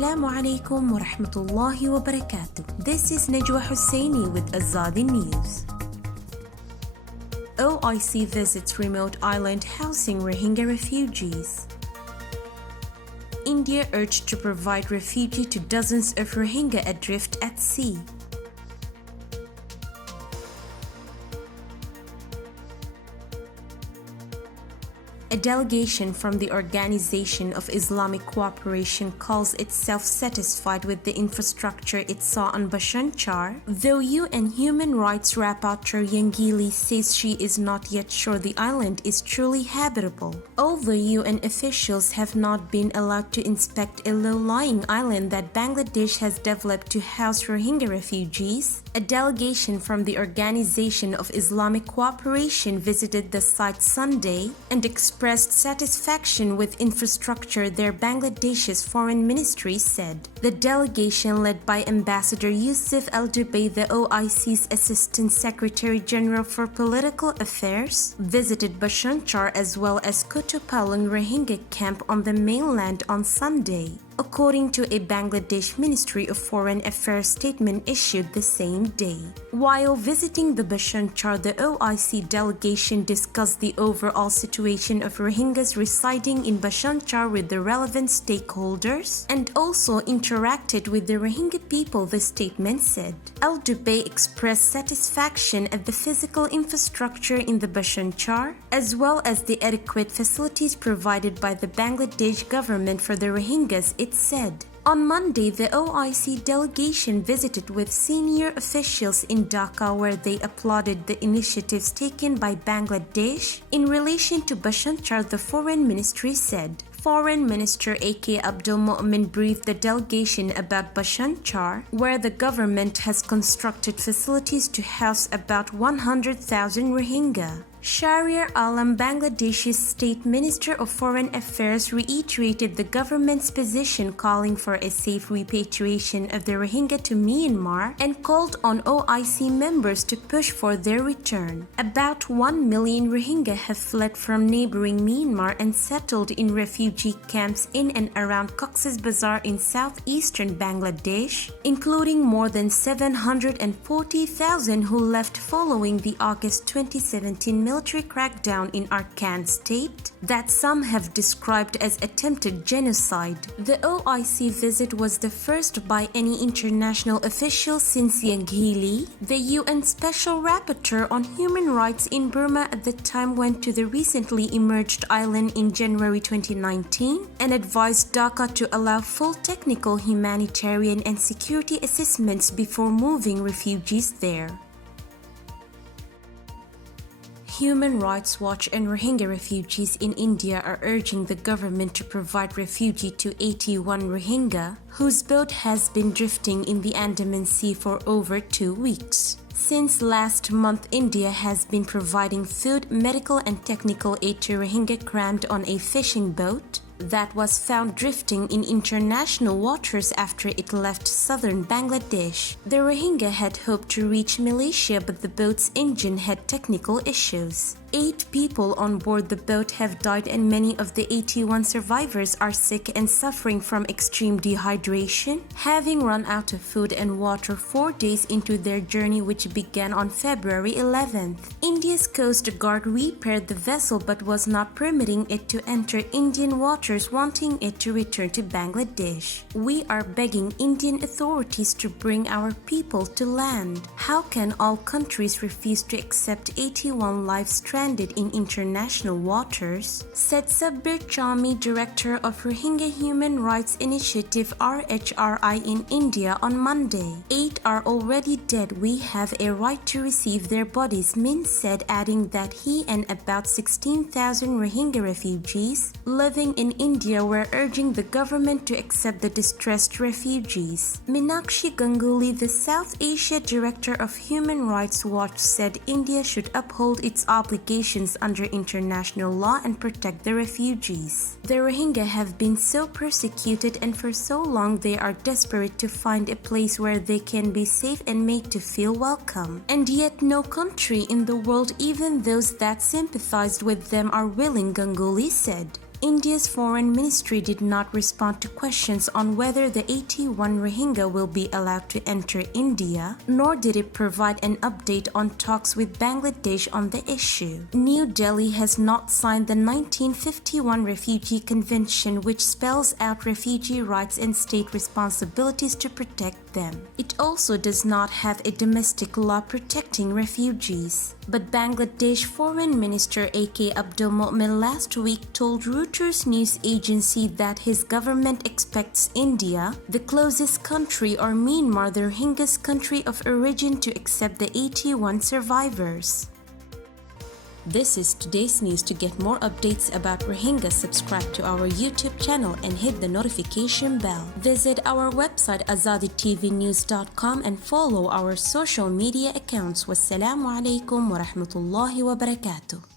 Assalamu alaikum wa rahmatullahi wa barakatuh. This is Najwa Husseini with Azadi News. OIC visits remote island housing Rohingya refugees. India urged to provide refuge to dozens of Rohingya adrift at sea. A delegation from the Organization of Islamic Cooperation calls itself satisfied with the infrastructure it saw on Bhasan Char, though UN human rights rapporteur Yangili says she is not yet sure the island is truly habitable. Although UN officials have not been allowed to inspect a low-lying island that Bangladesh has developed to house Rohingya refugees, a delegation from the Organization of Islamic Cooperation visited the site Sunday and expressed satisfaction with infrastructure there, Bangladesh's foreign ministry said. The delegation led by Ambassador Yusuf Al-Dubey, the OIC's Assistant Secretary General for Political Affairs, visited Bhasan Char as well as Kutupalong Rohingya camp on the mainland on Sunday, according to a Bangladesh Ministry of Foreign Affairs statement issued the same day. While visiting the Bhasan Char, the OIC delegation discussed the overall situation of Rohingyas residing in Bhasan Char with the relevant stakeholders and also interacted with the Rohingya people, the statement said. Al-Dubey expressed satisfaction at the physical infrastructure in the Bhasan Char, as well as the adequate facilities provided by the Bangladesh government for the Rohingyas, it said. On Monday, the OIC delegation visited with senior officials in Dhaka, where they applauded the initiatives taken by Bangladesh in relation to Bhasan Char, the foreign ministry said. Foreign Minister A.K. Abdul Mu'min briefed the delegation about Bhasan Char, where the government has constructed facilities to house about 100,000 Rohingya. Shahriar Alam, Bangladesh's State Minister of Foreign Affairs, reiterated the government's position calling for a safe repatriation of the Rohingya to Myanmar and called on OIC members to push for their return. About 1 million Rohingya have fled from neighboring Myanmar and settled in refugee camps in and around Cox's Bazar in southeastern Bangladesh, including more than 740,000 who left following the August 2017 military crackdown in Arkan state that some have described as attempted genocide. The OIC visit was the first by any international official since Yangili, the UN Special Rapporteur on Human Rights in Burma at the time, went to the recently emerged island in January 2019 and advised Dhaka to allow full technical, humanitarian and security assessments before moving refugees there. Human Rights Watch and Rohingya refugees in India are urging the government to provide refuge to 81 Rohingya whose boat has been drifting in the Andaman Sea for over 2 weeks. Since last month, India has been providing food, medical and technical aid to Rohingya crammed on a fishing boat that was found drifting in international waters after it left southern Bangladesh. The Rohingya had hoped to reach Malaysia, but the boat's engine had technical issues. 8 people on board the boat have died and many of the 81 survivors are sick and suffering from extreme dehydration, having run out of food and water 4 days into their journey, which began on February 11th. India's Coast Guard repaired the vessel but was not permitting it to enter Indian waters, wanting it to return to Bangladesh. We are begging Indian authorities to bring our people to land. How can all countries refuse to accept 81 lives stranded in international waters, said Sabbir Chami, director of Rohingya Human Rights Initiative RHRI in India on Monday. 8 are already dead. We have a right to receive their bodies, Min said, adding that he and about 16,000 Rohingya refugees living in India were urging the government to accept the distressed refugees. Meenakshi Ganguly, the South Asia director of Human Rights Watch, said India should uphold its obligations under international law and protect the refugees. The Rohingya have been so persecuted and for so long they are desperate to find a place where they can be safe and made to feel welcome. And yet no country in the world, even those that sympathized with them, are willing, Ganguly said. India's foreign ministry did not respond to questions on whether the 81 Rohingya will be allowed to enter India, nor did it provide an update on talks with Bangladesh on the issue. New Delhi has not signed the 1951 Refugee Convention, which spells out refugee rights and state responsibilities to protect them. It also does not have a domestic law protecting refugees. But Bangladesh Foreign Minister A.K. Abdul Mu'min last week told Reuters news agency that his government expects India, the closest country, or Myanmar, the Rohingya's country of origin, to accept the 81 survivors. This is today's news. To get more updates about Rohingya, subscribe to our YouTube channel and hit the notification bell. Visit our website azaditvnews.com and follow our social media accounts. Wassalamu alaikum wa rahmatullahi wa barakatuh.